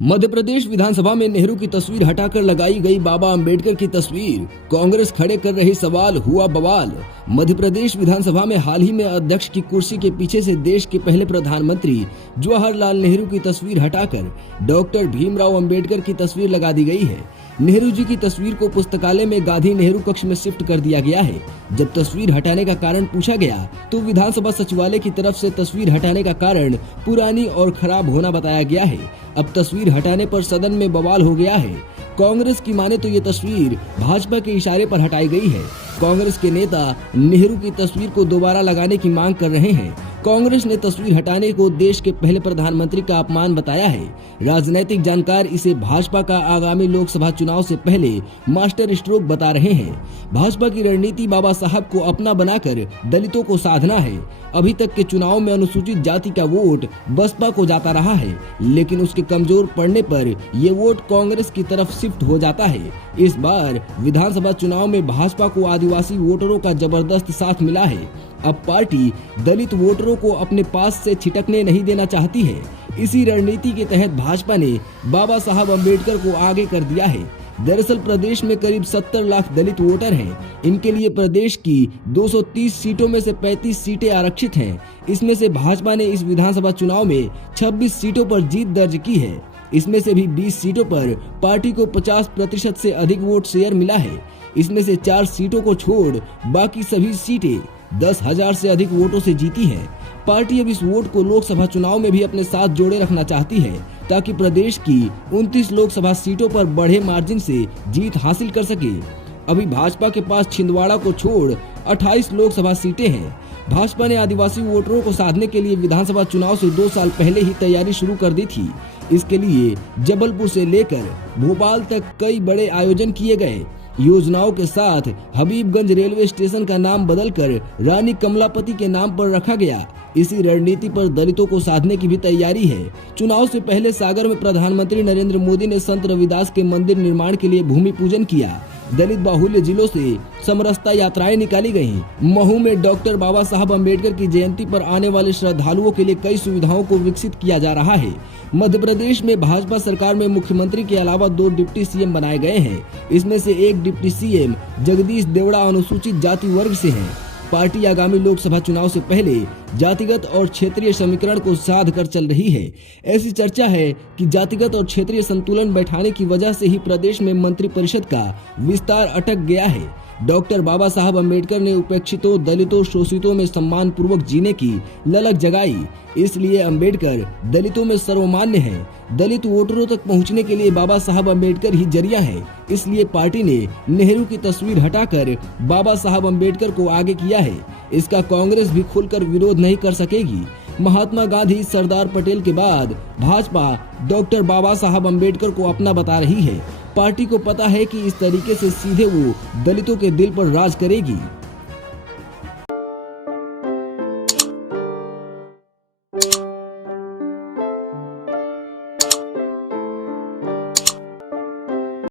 मध्य प्रदेश विधानसभा में नेहरू की तस्वीर हटाकर लगाई गई बाबा अंबेडकर की तस्वीर। कांग्रेस खड़े कर रहे सवाल, हुआ बवाल। मध्य प्रदेश विधानसभा में हाल ही में अध्यक्ष की कुर्सी के पीछे से देश के पहले प्रधानमंत्री जवाहरलाल नेहरू की तस्वीर हटाकर डॉक्टर भीमराव अंबेडकर की तस्वीर लगा दी गई है। नेहरू जी की तस्वीर को पुस्तकालय में गांधी नेहरू कक्ष में शिफ्ट कर दिया गया है। जब तस्वीर हटाने का कारण पूछा गया तो विधानसभा सचिवालय की तरफ से तस्वीर हटाने का कारण पुरानी और खराब होना बताया गया है। अब तस्वीर हटाने पर सदन में बवाल हो गया है। कांग्रेस की माने तो ये तस्वीर भाजपा के इशारे पर हटाई गई है। कांग्रेस के नेता नेहरू की तस्वीर को दोबारा लगाने की मांग कर रहे हैं। कांग्रेस ने तस्वीर हटाने को देश के पहले प्रधानमंत्री का अपमान बताया है। राजनीतिक जानकार इसे भाजपा का आगामी लोकसभा चुनाव से पहले मास्टर स्ट्रोक बता रहे हैं। भाजपा की रणनीति बाबा साहब को अपना बनाकर दलितों को साधना है। अभी तक के चुनाव में अनुसूचित जाति का वोट बसपा को जाता रहा है, लेकिन उसके कमजोर पड़ने पर ये वोट कांग्रेस की तरफ शिफ्ट हो जाता है। इस बार विधानसभा चुनाव में भाजपा को आदिवासी वोटरों का जबरदस्त साथ मिला है। अब पार्टी दलित वोटरों को अपने पास से छिटकने नहीं देना चाहती है। इसी रणनीति के तहत भाजपा ने बाबा साहब अंबेडकर को आगे कर दिया है। दरअसल प्रदेश में करीब 70 लाख दलित वोटर हैं। इनके लिए प्रदेश की 230 सीटों में से 35 सीटें आरक्षित हैं। इसमें से भाजपा ने इस विधानसभा चुनाव में 26 सीटों पर जीत दर्ज की है। इसमें से भी 20 सीटों पर पार्टी को 50% से अधिक वोट शेयर मिला है। इसमें से 4 सीटों को छोड़ बाकी सभी सीटें 10,000 से अधिक वोटों से जीती है। पार्टी अब इस वोट को लोकसभा चुनाव में भी अपने साथ जोड़े रखना चाहती है, ताकि प्रदेश की 29 लोकसभा सीटों पर बड़े मार्जिन से जीत हासिल कर सके। अभी भाजपा के पास छिंदवाड़ा को छोड़ 28 लोकसभा सीटें हैं। भाजपा ने आदिवासी वोटरों को साधने के लिए विधानसभा चुनाव से 2 साल पहले ही तैयारी शुरू कर दी थी। इसके लिए जबलपुर से लेकर भोपाल तक कई बड़े आयोजन किए गए। योजनाओं के साथ हबीबगंज रेलवे स्टेशन का नाम बदलकर रानी कमलापति के नाम पर रखा गया। इसी रणनीति पर दलितों को साधने की भी तैयारी है। चुनाव से पहले सागर में प्रधानमंत्री नरेंद्र मोदी ने संत रविदास के मंदिर निर्माण के लिए भूमि पूजन किया। दलित बाहुल्य जिलों से समरसता यात्राएं निकाली गयी। महू में डॉक्टर बाबा साहब अंबेडकर की जयंती पर आने वाले श्रद्धालुओं के लिए कई सुविधाओं को विकसित किया जा रहा है। मध्य प्रदेश में भाजपा सरकार में मुख्यमंत्री के अलावा 2 डिप्टी सीएम बनाए गए हैं। इसमें से एक डिप्टी सीएम जगदीश देवड़ा अनुसूचित जाति वर्ग से हैं। पार्टी आगामी लोकसभा चुनाव से पहले जातिगत और क्षेत्रीय समीकरण को साध कर चल रही है। ऐसी चर्चा है कि जातिगत और क्षेत्रीय संतुलन बैठाने की वजह से ही प्रदेश में मंत्रिपरिषद का विस्तार अटक गया है। डॉक्टर बाबा साहब अंबेडकर ने उपेक्षितों, दलितों, शोषितों में सम्मान पूर्वक जीने की ललक जगाई। इसलिए अंबेडकर दलितों में सर्वमान्य है। दलित वोटरों तक पहुंचने के लिए बाबा साहब अंबेडकर ही जरिया है। इसलिए पार्टी ने नेहरू की तस्वीर हटाकर बाबा साहब अंबेडकर को आगे किया है। इसका कांग्रेस भी खुलकर विरोध नहीं कर सकेगी। महात्मा गांधी, सरदार पटेल के बाद भाजपा डॉक्टर बाबा साहब अंबेडकर को अपना बता रही है। पार्टी को पता है कि इस तरीके से सीधे वो दलितों के दिल पर राज करेगी।